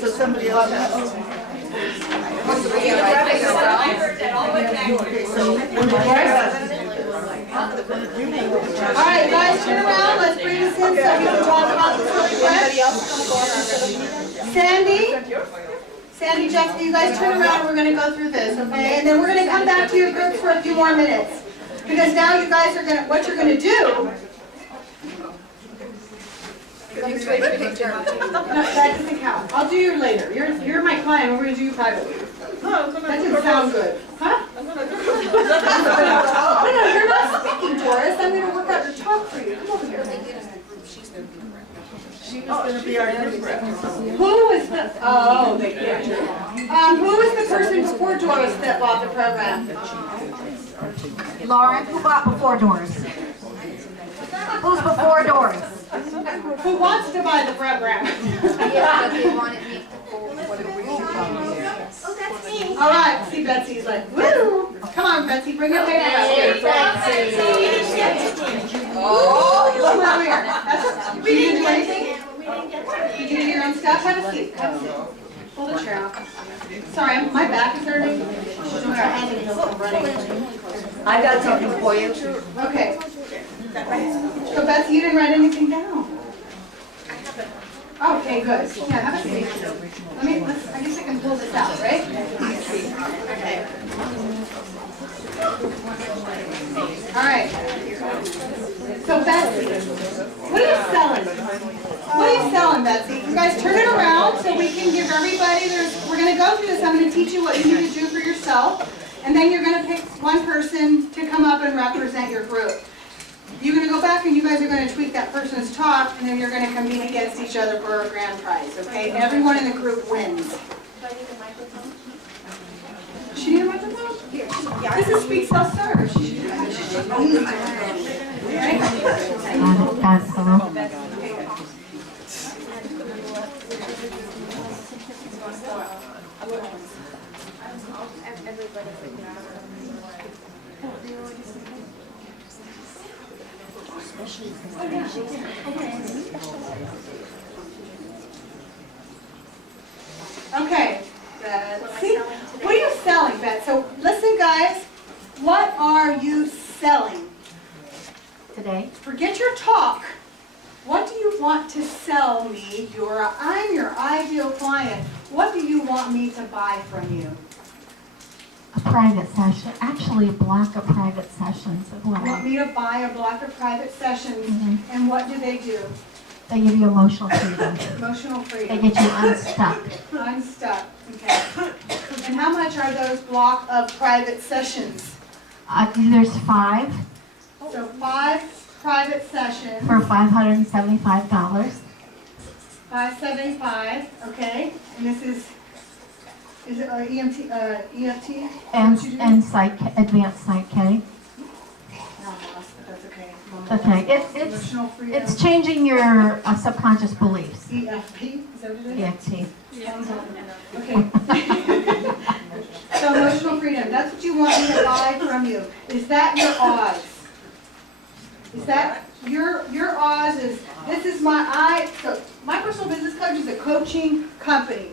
so somebody else has. All right, guys, turn around. Let's bring this in so we can talk about this really quick. Sandy, Jessica, you guys turn around. We're going to go through this, okay? And then we're going to come back to your groups for a few more minutes. Because now you guys are going to, what you're going to do. No, that doesn't count. I'll do you later. You're my client. We're going to do you privately. That didn't sound good. Huh? No, you're not speaking, Doris. I'm going to work out your talk for you. Come over here. She was going to be our group rep. Who was the, oh, they can't. Who was the person before Doris that bought the program? Lauren, who bought before Doris? Who's before Doris? Who wants to buy the program? Yeah, but they wanted me to go for the All right, see Betsy's like, woo! Come on, Betsy, bring your paper out here. Oh, come over here. We didn't do anything? You do your own stuff? Have a seat. Have a seat. Pull the chair out. Sorry, my back is hurting. I got something for you. Okay. So Betsy, you didn't write anything down. Okay, good. Yeah, have a seat. I guess I can pull this out, right? Okay. All right. So Betsy, what are you selling? What are you selling, Betsy? You guys turn it around so we can give everybody, we're going to go through this. I'm going to teach you what you need to do for yourself. And then you're going to pick one person to come up and represent your group. You're going to go back and you guys are going to tweak that person's talk, and then you're going to compete against each other for a grand prize, okay? Everyone in the group wins. Do I need a microphone? She need a microphone? Here. This is Speak Self-Serve. She should have a microphone. Right? Hello. Okay, Betsy. What are you selling, Betsy? So listen, guys. What are you selling? Today? Forget your talk. What do you want to sell me? I'm your ideal client. What do you want me to buy from you? A private session. Actually, a block of private sessions of You want women. me to buy a block of private sessions, and what do they do? They give you emotional freedom. Emotional They freedom. get you unstuck. Unstuck. Okay. And how much are those block of private sessions? There's 5 So 5 private sessions. for $575. $575. Okay. And this is it EMT? EFT? And advanced psych K. No, that's okay. Okay, Emotional freedom. it's changing your subconscious beliefs. EFP? Is that what it is? EFT. Okay. So emotional freedom, that's what you want me to buy from you. Is that your odds? Is that your odds is, this is so my personal business coach is a coaching company.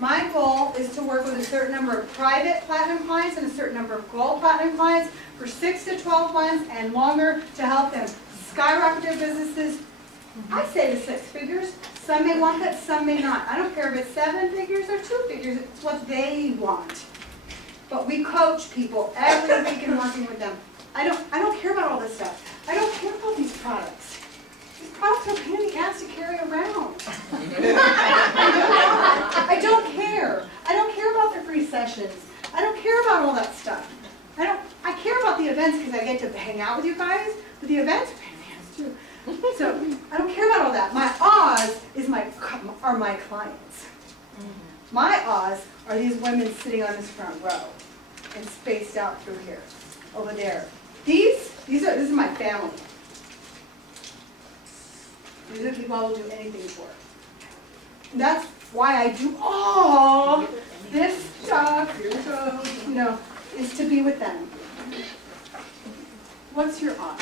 My goal is to work with a certain number of private platinum clients and a certain number of gold platinum clients for 6 to 12 months and longer to help them skyrocket their businesses. I say to 6 figures. Some may want that, some may not. I don't care if it's 7 figures or 2 figures. It's what they want. But we coach people every week in working with them. I don't care about all this stuff. I don't care about these products. These products are a pain in the ass to carry around. I don't care. I don't care about the free sessions. I don't care about all that stuff. I care about the events because I get to hang out with you guys, but the events are pain in the ass too. So I don't care about all that. My Oz are my clients. My Oz are these women sitting on this front row and spaced out through here, over there. This is my family. These are the people I will do anything for. And that's why I do all this stuff, is to be with them. What's your Oz?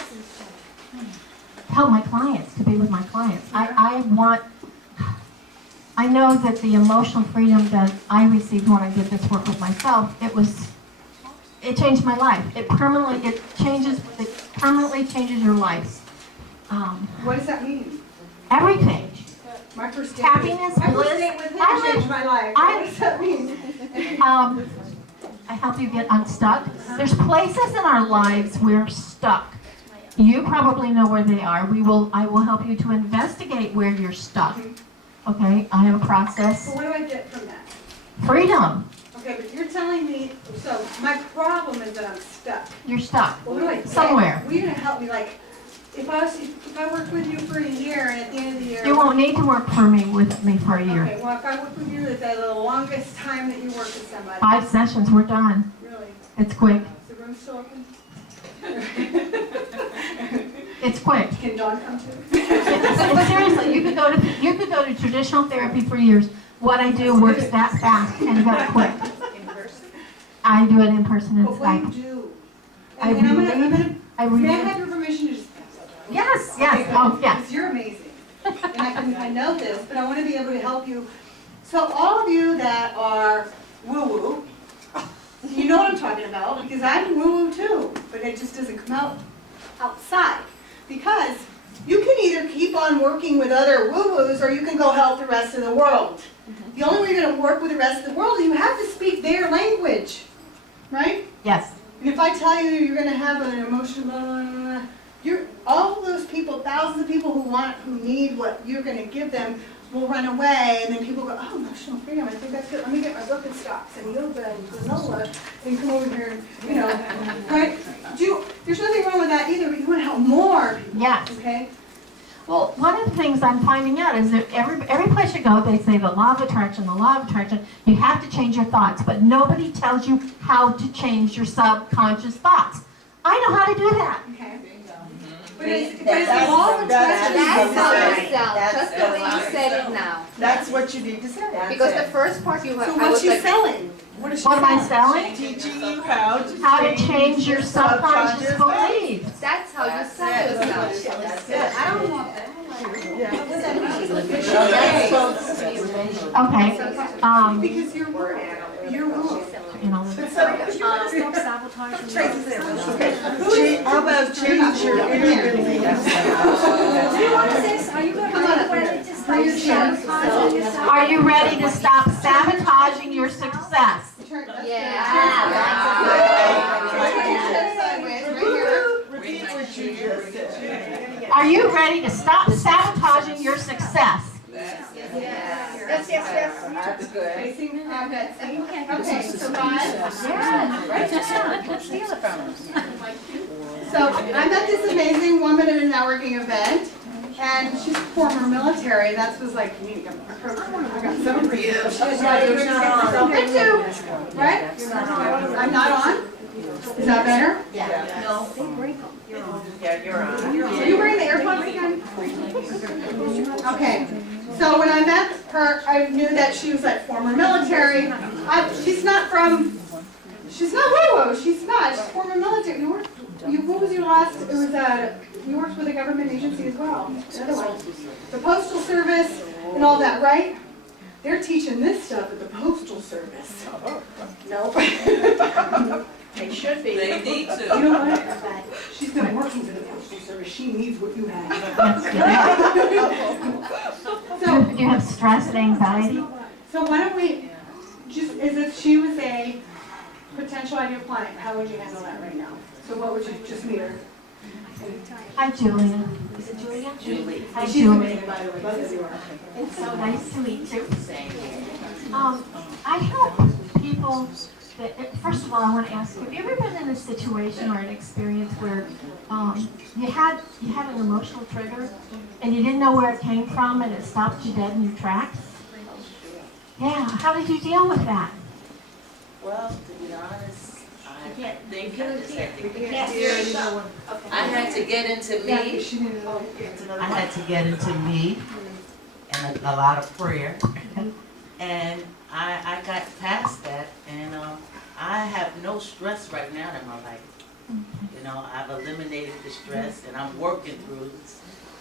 I know that the emotional freedom that I received when I did this work with myself, it changed my life. It permanently changes your life. What does that mean? Everything. My first date. Happiness, My first bliss. date with him I changed my life. What does that mean? I help you get unstuck. There's places in our lives we're stuck. You probably know where they are. I will help you to investigate where you're stuck. Okay, I have a process. So what do I get from that? Freedom. Okay, but you're telling me, so my problem is that I'm stuck. You're stuck. Well, what do I get? Somewhere. Well, you're gonna help me, like, if I worked with you for a year and at the end of the year. You won't need to work with me for a year. Okay, well, if I work with you, is that the longest time that you work with somebody? 5 sessions, we're done. Really? It's quick. Is the room still open? It's quick. Can Dawn come too? And seriously, you could go to traditional therapy for years. What I do works that fast and very quick. I do it in person and But what do Skype. you do? I And I'm read. gonna, I may I read. have your permission to just? Yes, Okay, yes, good. oh, yes. Because you're amazing. And I know this, but I want to be able to help you. So all of you that are woo-woo, you know what I'm talking about, because I'm woo-woo too, but it just doesn't come out outside. Because you can either keep on working with other woo-woos or you can go help the rest of the world. The only way you're going to work with the rest of the world is you have to speak their language, right? Yes. And if I tell you you're going to have an emotional, blah, blah, blah, all those people, thousands of people who need what you're going to give them will run away, and then people go, oh, emotional freedom, I think that's good. Let me get my Birkenstocks and yoga and granola and come over here and, right? There's nothing wrong with that either, but you want to help more people, Yes. okay? Well, one of the things I'm finding out is that every place you go, they say the law of attraction, you have to change your thoughts, but nobody tells you how to change your subconscious thoughts. I know how to do that. Okay. But it's That's all the that's questions. That's how Right. you sound, That's just the way you said it now. That's what you need to say. Because the first part you So have, I what's was she like, selling? What is she What am I selling? selling? Teaching you how How to change your subconscious beliefs. that's how you sell yourself. That's it. I don't want that. Okay. Because you're wrong. You know, Stop sabotaging. How about change your inner beliefs? are you ready to stop sabotaging your success? Repeat what you just said. Are you ready to stop sabotaging your success? Yes. That's good. Facing Betsy. Okay, so guys. So I met this amazing woman at a networking event, and she's former military. That was like, I got some for you. Me too, right? I'm not on? Is that better? Yeah. No. Yeah, you're on. Are you wearing the AirPods again? Okay. So when I met her, I knew that she was like former military. She's not woo-woo. She's not. She's former military. What was your last? It was you worked with a government agency as well. The other one, the Postal Service and all that, right? They're teaching this stuff at the Postal Service. No. They should be. They need to. You know what? She's been working for the Postal Service. She needs what you have. So, Do you have stress and anxiety? so why don't we, just as if she was a potential ideal client, how would you handle that right now? So what would you just meet her? Hi, Julia. Is it Julia? Julie. Hi, She's Julia. amazing, by the way, both of you are. It's so nice to meet you. I help people that, first of all, I want to ask, have you ever been in a situation or an experience where you had an emotional trigger and you didn't know where it came from and it stopped you dead in your tracks? Yeah, how did you deal with that? Well, to be honest, I think I just had to get I I had to get into Yeah, me. she needed a I had to get into me and a lot of prayer. And I got past that, and I have no stress right now in my life. You know, I've eliminated the stress, and I'm working through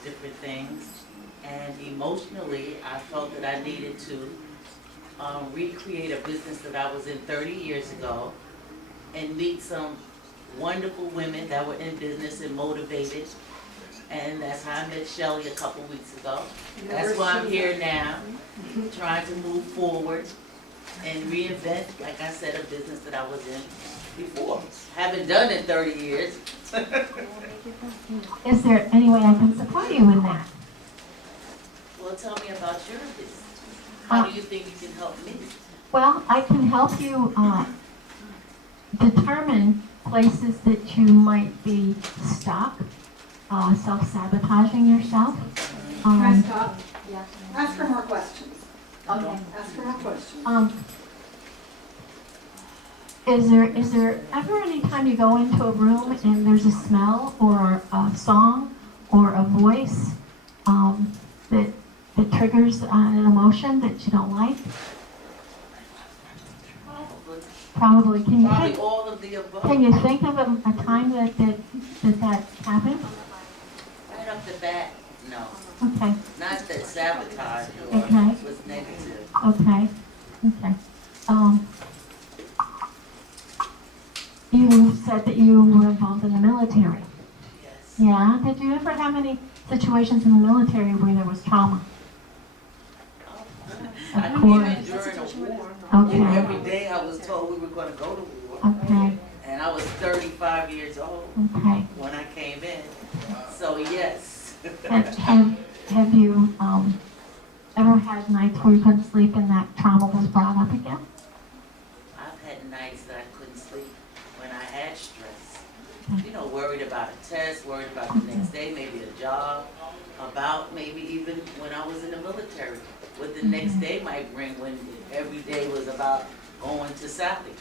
different things. And emotionally, I felt that I needed to recreate a business that I was in 30 years ago and meet some wonderful women that were in business and motivated. And that's how I met Shelley a couple weeks ago. That's why I'm here now, trying to move forward and reinvent, like I said, a business that I was in before. Haven't done it 30 years. Is there any way I can support you in that? Well, tell me about your business. How do you think you can help me? Well, I can help you determine places that you might be stuck, self-sabotaging yourself. Can I stop? Yeah. Ask her more questions. Okay. Ask her more questions. Is there ever any time you go into a room and there's a smell or a song or a voice that triggers an emotion that you don't like? Probably. Can you Probably think, all of the above. can you think of a time that happened? Right off the bat, no. Okay. Not that sabotage or Okay. was negative. Okay. Okay. You said that you were involved in the military. Yes. Yeah. Did you ever have any situations in the military where there was trauma? I Of mean, course. even during a war. Okay. Every day I was told we were going to go to war. Okay. And I was 35 years old Okay. when I came in. So yes. Have you ever had nights where you couldn't sleep and that trauma was brought up again? I've had nights that I couldn't sleep when I had stress. You know, worried about a test, worried about the next day, maybe a job, about maybe even when I was in the military, what the next day might bring when every day was about going to Sally.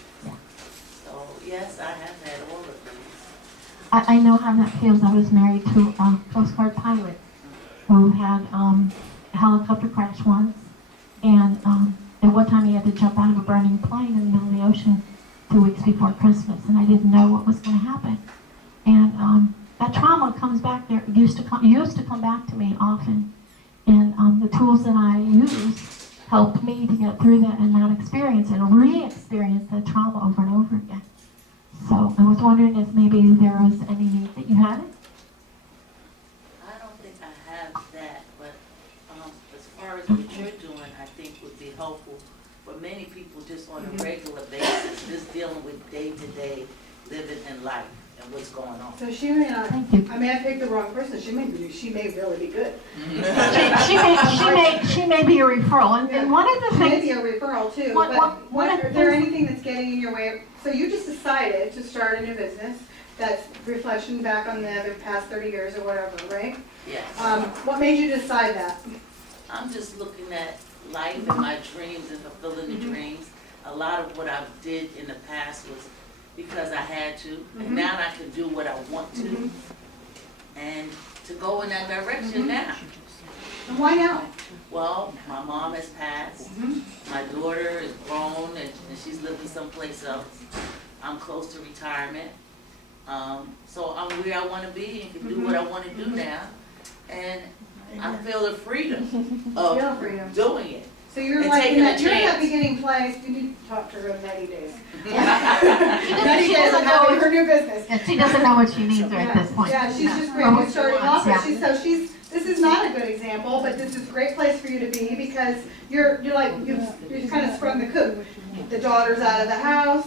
So yes, I have had all of these. I know how that feels. I was married to a Coast Guard pilot who had a helicopter crash once, and at one time he had to jump out of a burning plane in the middle of the ocean 2 weeks before Christmas, and I didn't know what was going to happen. And that trauma comes back there. Used to come back to me often, and the tools that I use helped me to get through that and not experience and re-experience that trauma over and over again. So I was wondering if maybe there was any need that you had it. I don't think I have that, but as far as what you're doing, I think would be helpful for many people just on a regular basis, just dealing with day-to-day living and life and what's going on. So she may not, Thank you. I may have picked the wrong person. She may really be good. She may be a referral, and one of the She may things. be a referral too, What- but one of the is there things- anything that's getting in your way? So you just decided to start a new business that's reflection back on the other past 30 years or whatever, right? Yes. What made you decide that? I'm just looking at life and my dreams and fulfilling the dreams. A lot of what I did in the past was because I had to, and now I can do what I want to, and to go in that direction now. And why now? Well, my mom has passed, my daughter is grown and she's living someplace else. I'm close to retirement, so I'm where I want to be and can do what I want to do now, and I feel the freedom Feel of freedom. doing it. So you're And like, taking a you're in that chance. beginning place, you need to talk to her in 90 days. She 90 days doesn't of know having what- her new business. Yeah, she doesn't know what she needs at this point. Yeah, she's just Or great, what we're she starting wants, off, yeah. but this is not a good example, but this is a great place for you to be because you're like, you've kind of sprung the coop. The daughter's out of the house,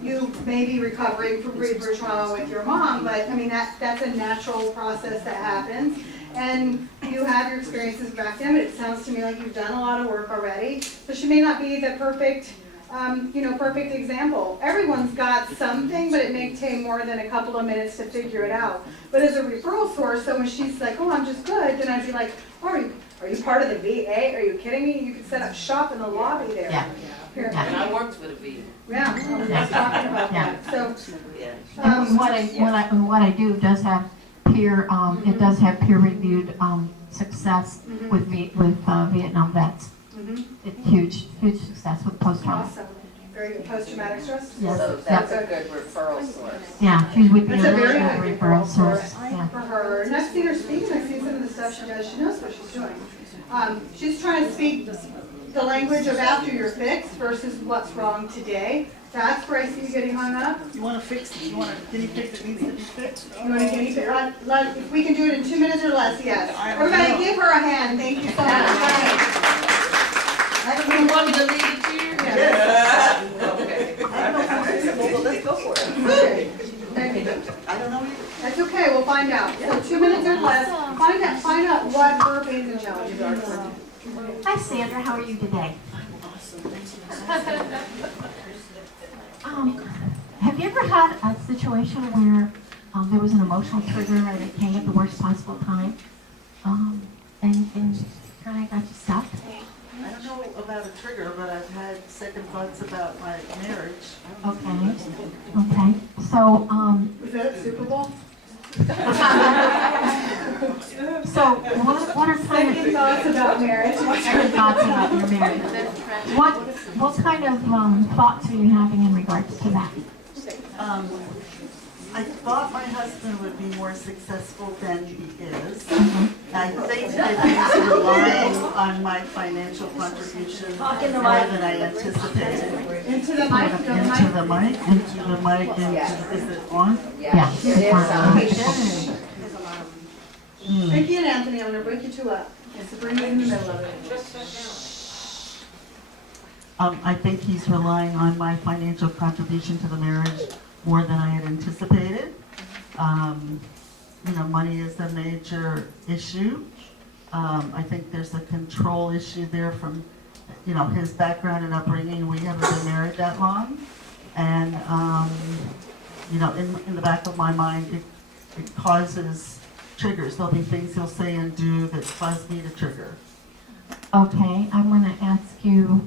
you may be recovering from grief or trauma with your mom, but I mean, that's a natural process that happens. And you have your experiences back then, but it sounds to me like you've done a lot of work already. So she may not be the perfect, perfect example. Everyone's got something, but it may take more than a couple of minutes to figure it out. But as a referral source, so when she's like, oh, I'm just good, then I'd be like, oh, are you part of the VA? Are you kidding me? You could set up shop in the lobby there. Yeah. Here. And I worked for the VA. Yeah, I was just talking about that. So, Yeah. And what I do does have it does have peer-reviewed success with Vietnam vets. mhm, It's huge success with post-trauma. awesome. Very good. Post-traumatic stress? Yes. So that's a good referral source. Yeah, she would be a That's a really very good good referral source, for yeah. her. And I've seen her speak, and I've seen some of the stuff she does. She knows what she's doing. She's trying to speak the language of after you're fixed versus what's wrong today. That's where I see you getting hung up. You wanna fix it, you want a guinea pig that needs to be fixed? You want to get anything? If we can do it in 2 minutes or less, yes. Everybody give her a hand. Thank you so much. You want me to lead it to you? Yes. I don't know how to fix it, well, let's go for it. I don't know either. That's okay, we'll find out. So 2 minutes or less, find out what her pains and challenges are for her. Hi Sandra, how are you today? Have you ever had a situation where there was an emotional trigger and it came at the worst possible time? And kind of got you stuck? I don't know about a trigger, but I've had second thoughts about my marriage. Okay, okay. So, Was that at Super Bowl? so what are kind Second of thoughts about marriage. second thoughts about your marriage? What kind of thoughts are you having in regards to that? I thought my husband would be more successful than he is. I think that he's relying on my financial contribution more than I anticipated. Into the mic, Into the mic, is it on? Yeah. Vicky and Anthony, I'm gonna break you two up. And Sabrina in the middle of it. I think he's relying on my financial contribution to the marriage more than I had anticipated. Money is a major issue. I think there's a control issue there from, his background and upbringing. We haven't been married that long. And, in the back of my mind, it causes triggers. There'll be things he'll say and do that cause me to trigger. Okay, I'm going to ask you,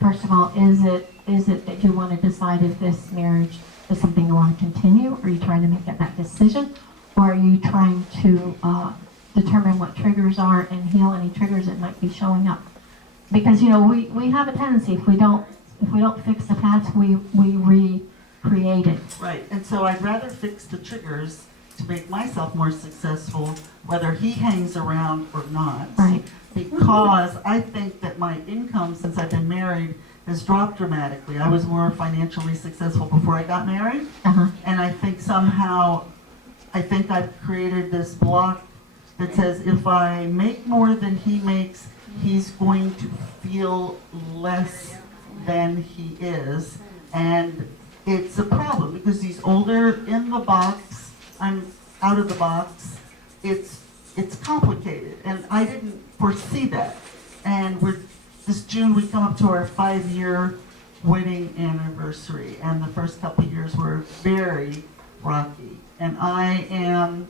first of all, is it that you want to decide if this marriage is something you want to continue? Or are you trying to make that decision? Or are you trying to determine what triggers are and heal any triggers that might be showing up? Because, we have a tendency, if we don't fix the past, we recreate it. Right, and so I'd rather fix the triggers to make myself more successful, whether he hangs around or not. Right. Because I think that my income since I've been married has dropped dramatically. I was more financially successful before I got married. Uh-huh. And I think somehow, I've created this block that says if I make more than he makes, he's going to feel less than he is. And it's a problem because he's older in the box, I'm out of the box. It's complicated, and I didn't foresee that. And this June we come up to our 5-year wedding anniversary, and the first couple of years were very rocky. And I'm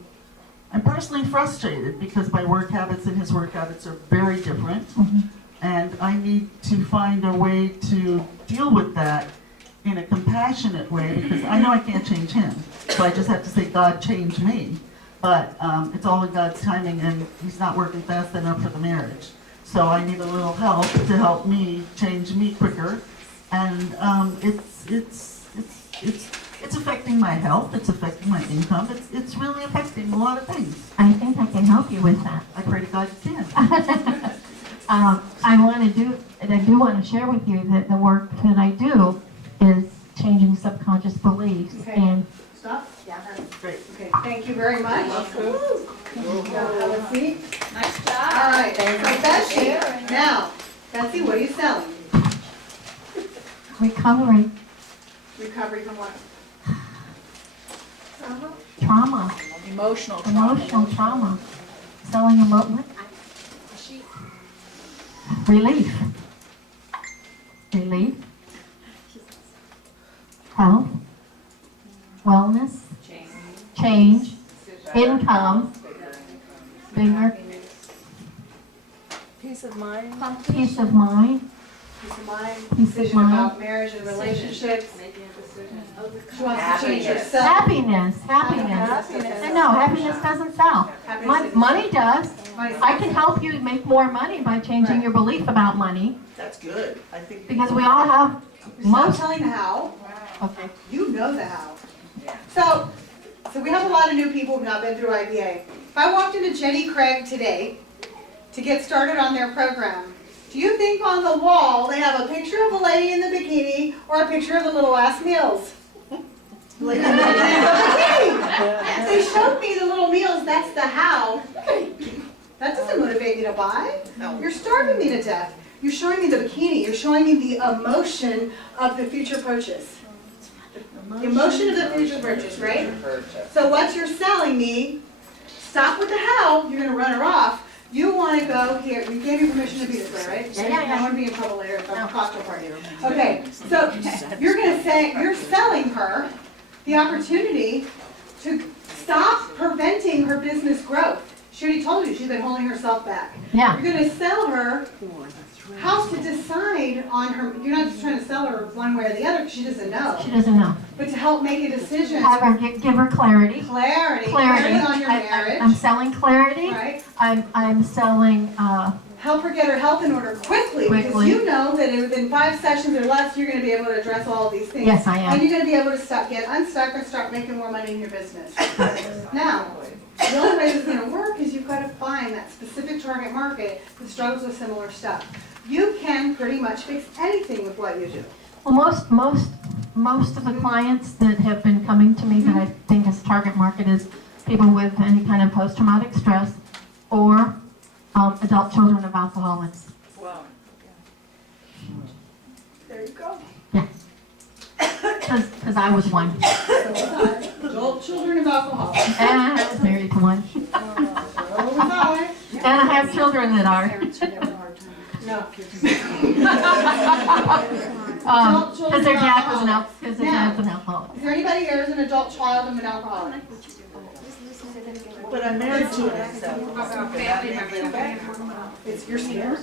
personally frustrated because my work habits and his work habits are very different. Mm-hmm. And I need to find a way to deal with that in a compassionate way because I know I can't change him. So I just have to say, God, change me. But it's all in God's timing, and he's not working fast enough for the marriage. So I need a little help to help me change me quicker. And it's affecting my health. It's affecting my income. It's really affecting a lot of things. I think I can help you with that. I pray to God you can. I do want to share with you that the work that I do is changing subconscious beliefs. Okay. And Stop? Yeah. Great. Okay, thank you very much. Have a seat. Nice All job. right, so Betsy, now, Betsy, what are you selling? recovery, Recovery from what? trauma, Emotional emotional trauma, selling relief, health, wellness, change, income, bigger, Peace of mind. peace of mind, Peace of mind, Peace of decision mind. about marriage and relationships. She wants to change Happiness. herself. Happiness. I know, happiness doesn't sell. Happiness. Money does. Money. I can help you make more money by changing your belief about money, That's good. I think. because we all have You're not most, telling the how. okay. You know the how. So we have a lot of new people who've not been through IBA. If I walked into Jenny Craig today to get started on their program, do you think on the wall they have a picture of a lady in the bikini or a picture of the Little Ass Meals? Lady in the bikini. They showed me the little meals, that's the how. That doesn't motivate me to buy. You're starving me to death. You're showing me the bikini. You're showing me the emotion of the future purchase. The emotion of the future purchase, right? So what you're selling me, stop with the how, you're gonna run her off. You wanna go here, you gave me permission to be this way, right? Yeah. I don't wanna be in trouble later if I'm a cocktail party. Okay, so you're gonna say, you're selling her the opportunity to stop preventing her business growth. She already told you she's been holding herself back. Yeah. You're gonna sell her how to decide on her, you're not just trying to sell her one way or the other because she doesn't know, She doesn't know. but to help make a decision. Have her, give her clarity. Clarity Clarity. on your marriage, I'm selling clarity. right? I'm selling, Help her get her health in order quickly, because Quickly. you know that within 5 sessions or less, you're gonna be able to address all of these things. yes, I And am. you're gonna be able to get unstuck and start making more money in your business. Now, the only way this is gonna work is you've gotta find that specific target market that struggles with similar stuff. You can pretty much fix anything with what you do. Well, most of the clients that have been coming to me that I think is target market is people with any kind of post-traumatic stress or adult children of alcoholics. Wow. There you go. Because I was one. Adult children of alcoholics. And I was married to one. So was I. And I have children that are. No. Because their dad was an alcoholic. Is there anybody here who's an adult child of an alcoholic? But I'm married to it, so. It's your scared?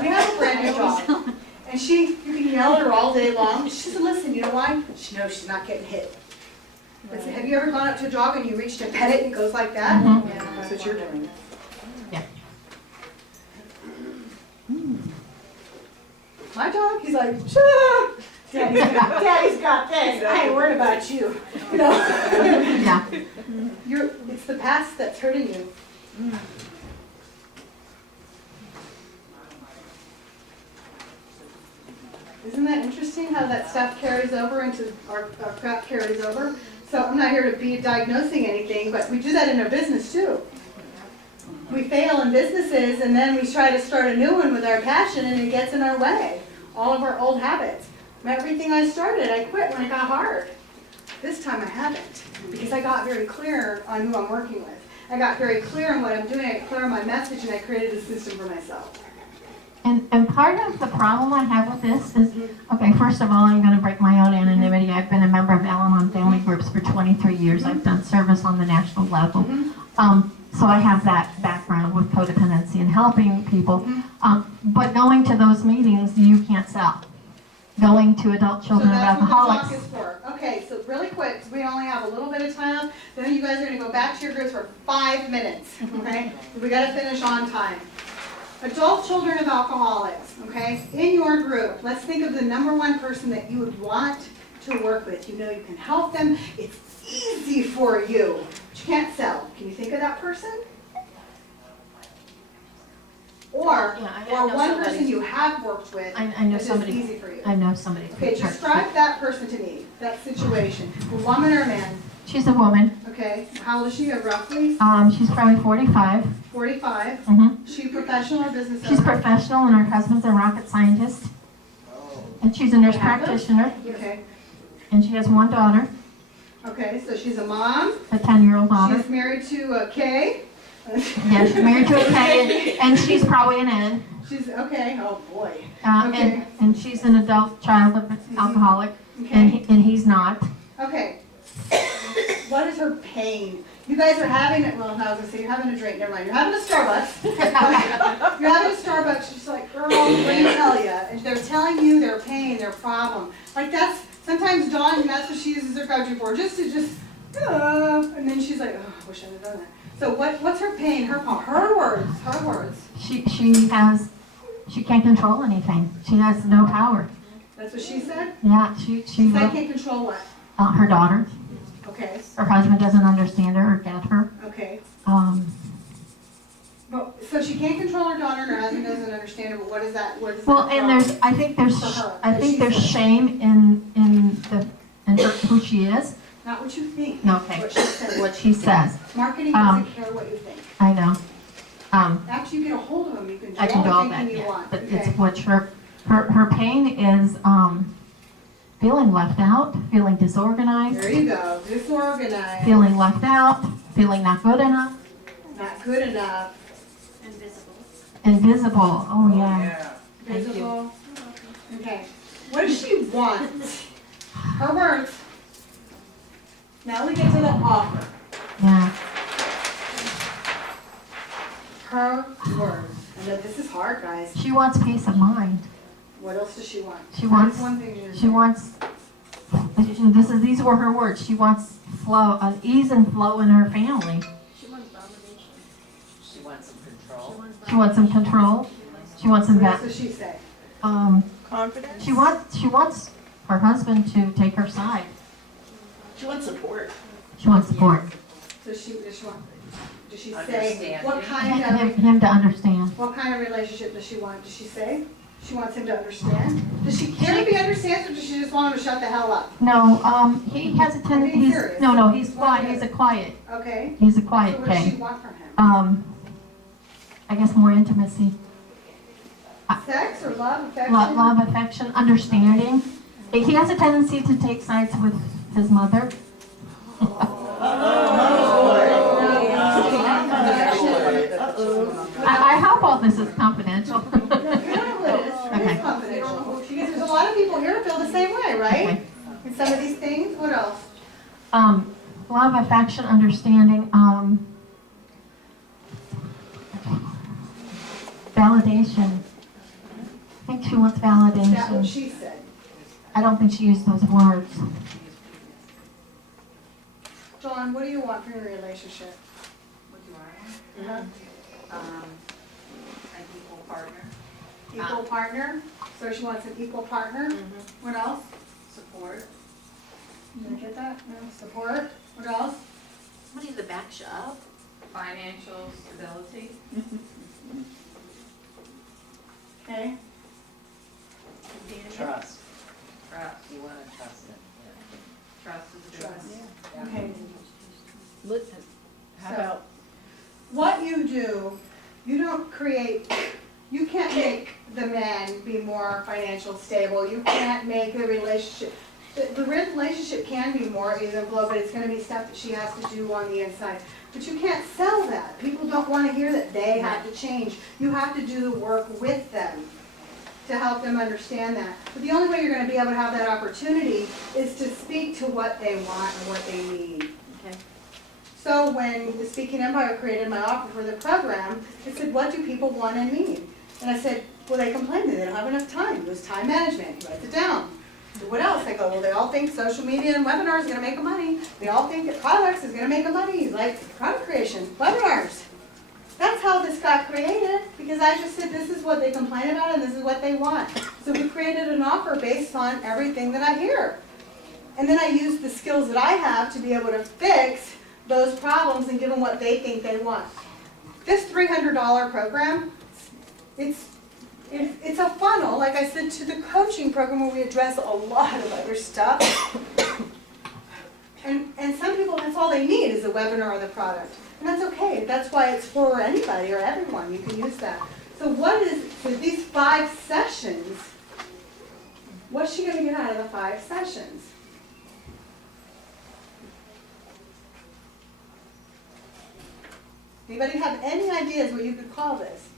We have a brand new dog. And you can yell at her all day long. She doesn't listen. You know why? She knows she's not getting hit. But have you ever gone up to a dog and you reach to pet it and it goes like that? Mhm. Yeah, that's what you're doing. Yeah. My dog, he's like, "Ah, Daddy's got this. I ain't worried about you." You know? Yeah. It's the past that's hurting you. Isn't that interesting how that stuff carries over into our crap carries over? So I'm not here to be diagnosing anything, but we do that in our business too. We fail in businesses and then we try to start a new one with our passion and it gets in our way. All of our old habits. Everything I started, I quit when it got hard. This time I haven't, because I got very clear on who I'm working with. I got very clear on what I'm doing, I got clear on my message, and I created a system for myself. And part of the problem I have with this is, okay, first of all, I'm going to break my own anonymity. I've been a member of Al-Anon family groups for 23 years. I've done service on the national level. So I have that background with codependency and helping people. But going to those meetings, you can't sell. Going to adult children of alcoholics. So that's what the talk is for. Okay, so really quick, 'cause we only have a little bit of time. Then you guys are going to go back to your groups for 5 minutes, okay? We got to finish on time. Adult children of alcoholics, okay? In your group, let's think of the #1 person that you would want to work with. You know you can help them. It's easy for you, but you can't sell. Can you think of that person? Or know one somebody. person you have worked with I know that is somebody. easy for you. I know somebody. Okay, describe that person to me, that situation. A woman or a man? She's a woman. Okay, how old is she, roughly? She's probably 45. 45. Mm-hmm. Is she professional or business owner? She's professional, and her husband's a rocket scientist. And she's a nurse practitioner, Okay, and she has one daughter, okay, so she's a mom. a 10-year-old daughter. She's married to Kay. Yeah, she's married to a K, and she's probably an N. She's, okay, oh boy. Okay. And she's an adult child of an alcoholic, and Okay, he's not. okay. What is her pain? You guys are having it, well, I was gonna say, you're having a drink, never mind, you're having a Starbucks. You're having a Starbucks, she's like, girl, let me tell you, and they're telling you their pain, their problem. Like that's, sometimes Dawn, that's what she uses her coaching for, just to and then she's like, oh, I wish I had done that. So what's her pain, her words? She can't control anything. She has no power. That's what she said? Yeah, she She said can't control what? her daughter. Okay, Her husband doesn't understand her or get her. okay. Um, But, so she can't control her daughter and her husband doesn't understand her, but what is that, what is that? well, and from? I think there's For her. shame in her, who she is. Not what you think. No, okay. What she said. What she says. Marketing Um, doesn't care what you think. I know. After you get a hold of them, you can do I can do all all the that, thinking you yeah. want. But Okay. it's what her pain is, feeling left out, feeling disorganized, There you go, disorganized, feeling left out, feeling not good enough, not good enough, invisible. Oh, yeah. Thank you. visible. Okay, what does she want? Her words. Now we get to the offer. Yeah. Her words. And that this is hard, guys. She wants peace of mind. What else does she want? She wants, One thing you're she wants, these were her words. She wants flow, ease and flow in her family. She wants some control. She wants some control. She wants some, What else does she say? Confidence? she wants her husband to take her side. She wants support. She wants support. So does she say, Understanding. what kind of, Him to understand. what kind of relationship does she want? Does she say? She wants him to understand? Does she care if he understands or does she just want him to shut the hell up? No, he has a tendency, being serious. he's quiet, he's a quiet Okay? He's a So quiet what does she K. want from him? I guess more intimacy, Sex or love, affection? love, affection, understanding. He has a tendency to take sides with his mother. I hope all this is confidential. No, you don't know who it is. It Okay. is confidential. Because there's a lot of people here who feel the same way, right? Okay. In some of these things, what else? Love, affection, understanding, validation. I think she wants Is that what validation. she said? I don't think she used those words. John, what do you want from your relationship? What do I want? An equal partner. Equal partner? So she wants an equal partner? What else? Support. You gonna get that? No, support? What else? Somebody that backs you up. Financial stability. Okay. Trust. Trust. You want to trust them. Trust is a good Trust. one. Okay. How about What you do, you don't create, you can't make the man be more financially stable. You can't make the relationship, the relationship can be more even glow, but it's gonna be stuff that she has to do on the inside. But you can't sell that. People don't wanna hear that they have to change. You have to do the work with them to help them understand that. But the only way you're gonna be able to have that opportunity is to speak to what they want and what they need. Okay. So when the Speaking Empire created my offer for the program, I said, what do people want and need? And I said, well, they complain that they don't have enough time. It was time management. He writes it down. So what else? I go, well, they all think social media and webinars is going to make them money. They all think that products is going to make them money. He's like, product creation, webinars. That's how this got created, because I just said, this is what they complain about and this is what they want. So we created an offer based on everything that I hear. And then I used the skills that I have to be able to fix those problems and give them what they think they want. This $300 program, it's a funnel, like I said, to the coaching program where we address a lot of other stuff. And some people, that's all they need is a webinar or the product. And that's okay. That's why it's for anybody or everyone. You can use that. So for these 5 sessions, what's she going to get out of the 5 sessions? Anybody have any ideas what you could call this?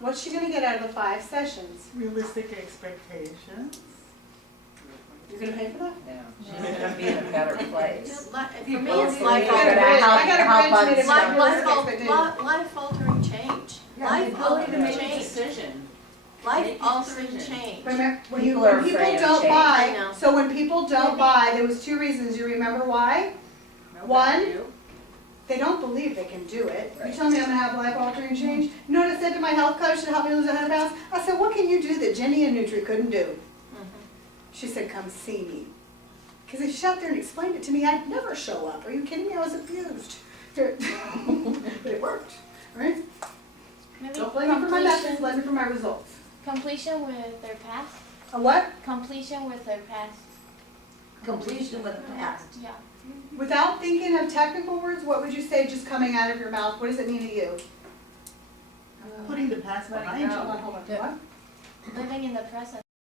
What's she going to get out of the 5 sessions? Realistic expectations. You're gonna pay for that? She's gonna be in a better place. For me, it's life I got a bridge, I got a bridge made of life, realistic life altering change. Yeah, Life To altering make a change. decision. Life Make a altering decision. change. When People people are afraid of don't change. I know. buy, so when people don't buy, there was 2 reasons, you remember why? One, they don't believe they can do it. You Right. tell me I'm gonna have life altering change? You know what I said to my health coach to help me lose 100 pounds? I said, what can you do that Jenny and Nutri couldn't do? She said, come see me. Because if she sat there and explained it to me, I'd never show up. Are you kidding me? I was abused. But it worked, right? Maybe Don't blame me for my methods, blame me for my results. completion with their past. A what? Completion with their past. Completion with the past. Yeah. Without thinking of technical words, what would you say just coming out of your mouth? What does it mean to you? Putting the past behind you. Hold on, hold on. What? Living in the present.